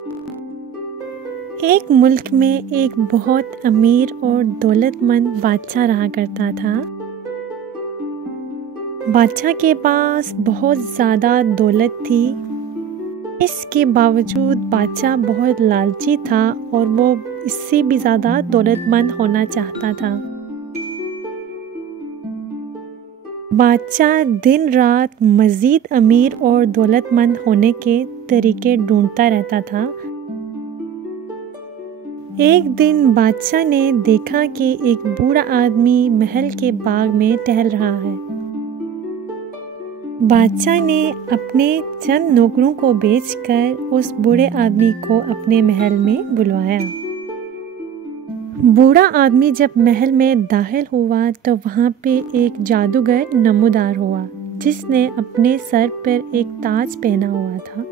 एक मुल्क में एक बहुत अमीर और दौलतमंद बादशाह रहा करता था। बादशाह के पास बहुत ज़्यादा दौलत थी। इसके बावजूद बादशाह बहुत लालची था और वो इससे भी ज़्यादा दौलतमंद होना चाहता था। बादशाह दिन रात मज़ीद अमीर और दौलतमंद होने के तरीके ढूंढता रहता था। एक दिन बादशाह ने देखा कि एक बूढ़ा आदमी महल के बाग में टहल रहा है। बादशाह ने अपने चंद नौकरों को बेचकर उस बूढ़े आदमी को अपने महल में बुलवाया। बूढ़ा आदमी जब महल में दाखिल हुआ तो वहाँ पे एक जादूगर नमूदार हुआ, जिसने अपने सर पर एक ताज पहना हुआ था।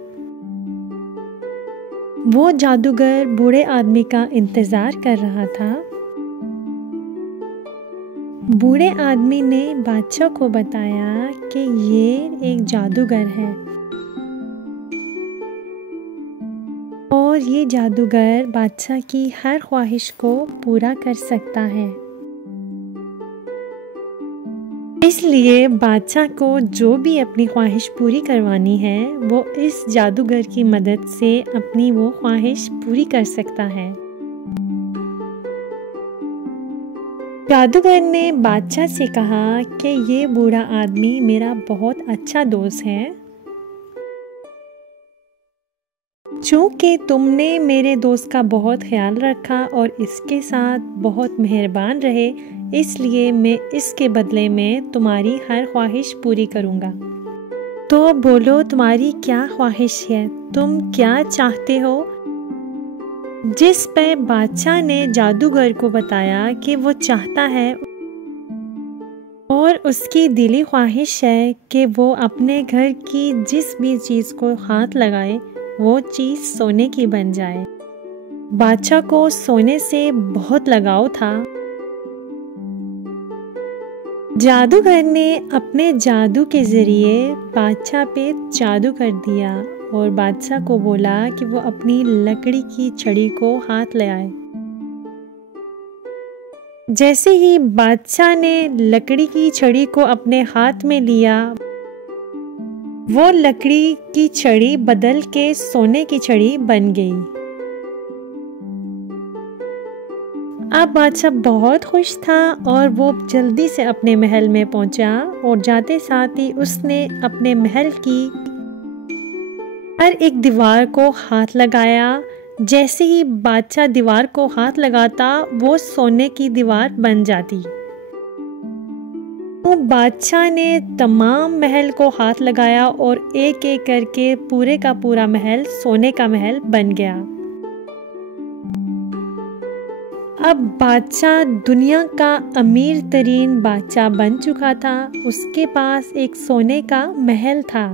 वो जादूगर बूढ़े आदमी का इंतजार कर रहा था। बूढ़े आदमी ने बादशाह को बताया कि ये एक जादूगर है और ये जादूगर बादशाह की हर ख्वाहिश को पूरा कर सकता है। इसलिए बादशाह को जो भी अपनी ख्वाहिश पूरी करवानी है वो इस जादूगर की मदद से अपनी वो ख्वाहिश पूरी कर सकता है। जादूगर ने बादशाह से कहा कि ये बूढ़ा आदमी मेरा बहुत अच्छा दोस्त है। चूँकि तुमने मेरे दोस्त का बहुत ख्याल रखा और इसके साथ बहुत मेहरबान रहे, इसलिए मैं इसके बदले में तुम्हारी हर ख्वाहिश पूरी करूँगा। तो बोलो, तुम्हारी क्या ख्वाहिश है? तुम क्या चाहते हो? जिस पर बादशाह ने जादूगर को बताया कि वो चाहता है और उसकी दिली ख्वाहिश है कि वो अपने घर की जिस भी चीज़ को हाथ लगाए वो चीज़ सोने की बन जाए। बादशाह को सोने से बहुत लगाव था। जादूगर ने अपने जादू के ज़रिए बादशाह पे जादू कर दिया और बादशाह को बोला कि वो अपनी लकड़ी की छड़ी को हाथ ले आए। जैसे ही बादशाह ने लकड़ी की छड़ी को अपने हाथ में लिया, वो लकड़ी की छड़ी बदल के सोने की छड़ी बन गई। अब बादशाह बहुत खुश था और वो जल्दी से अपने महल में पहुंचा और जाते साथ ही उसने अपने महल की हर एक दीवार को हाथ लगाया। जैसे ही बादशाह दीवार को हाथ लगाता वो सोने की दीवार बन जाती। तो बादशाह ने तमाम महल को हाथ लगाया और एक एक करके पूरे का पूरा महल सोने का महल बन गया। अब बादशाह दुनिया का अमीर तरीन बादशाह बन चुका था। उसके पास एक सोने का महल था।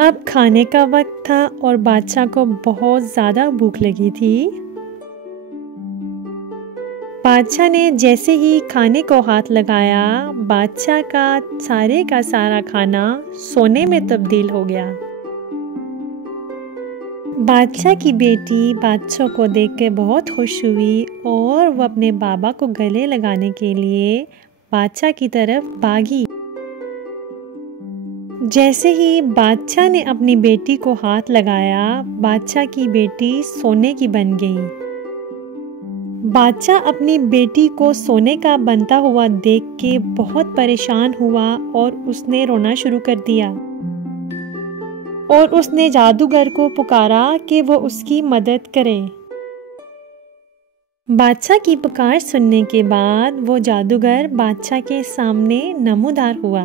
अब खाने का वक्त था और बादशाह को बहुत ज़्यादा भूख लगी थी। बादशाह ने जैसे ही खाने को हाथ लगाया, बादशाह का सारा खाना सोने में तब्दील हो गया। बादशाह की बेटी बादशाह को देख के बहुत खुश हुई और वो अपने बाबा को गले लगाने के लिए बादशाह की तरफ भागी। जैसे ही बादशाह ने अपनी बेटी को हाथ लगाया, बादशाह की बेटी सोने की बन गई। बादशाह अपनी बेटी को सोने का बनता हुआ देख के बहुत परेशान हुआ और उसने रोना शुरू कर दिया और उसने जादूगर को पुकारा कि वो उसकी मदद करे। बादशाह की पुकार सुनने के बाद वो जादूगर बादशाह के सामने नमूदार हुआ।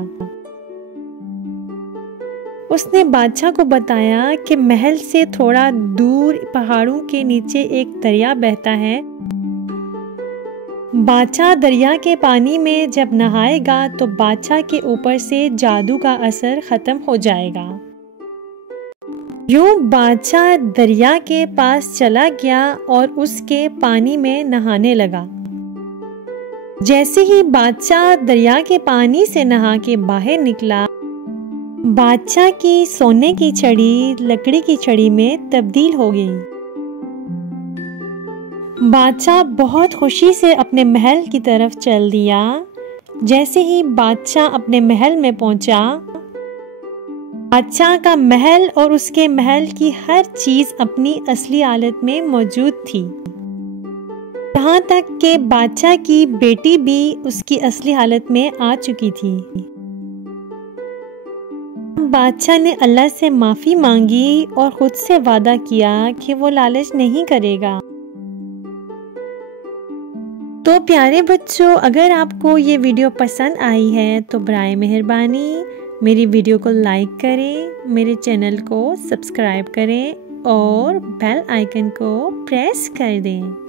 उसने बादशाह को बताया कि महल से थोड़ा दूर पहाड़ों के नीचे एक दरिया बहता है। बादशाह दरिया के पानी में जब नहाएगा तो बादशाह के ऊपर से जादू का असर खत्म हो जाएगा। यूं बादशाह दरिया के पास चला गया और उसके पानी में नहाने लगा। जैसे ही बादशाह दरिया के पानी से नहा के बाहर निकला, बादशाह की सोने की छड़ी लकड़ी की छड़ी में तब्दील हो गई। बादशाह बहुत खुशी से अपने महल की तरफ चल दिया। जैसे ही बादशाह अपने महल में पहुंचा, बादशाह का महल और उसके महल की हर चीज अपनी असली हालत में मौजूद थी। यहाँ तक कि बादशाह की बेटी भी उसकी असली हालत में आ चुकी थी। बादशाह ने अल्लाह से माफ़ी मांगी और खुद से वादा किया कि वो लालच नहीं करेगा। तो प्यारे बच्चों, अगर आपको ये वीडियो पसंद आई है तो बराए मेहरबानी मेरी वीडियो को लाइक करें, मेरे चैनल को सब्सक्राइब करें और बेल आइकन को प्रेस कर दें।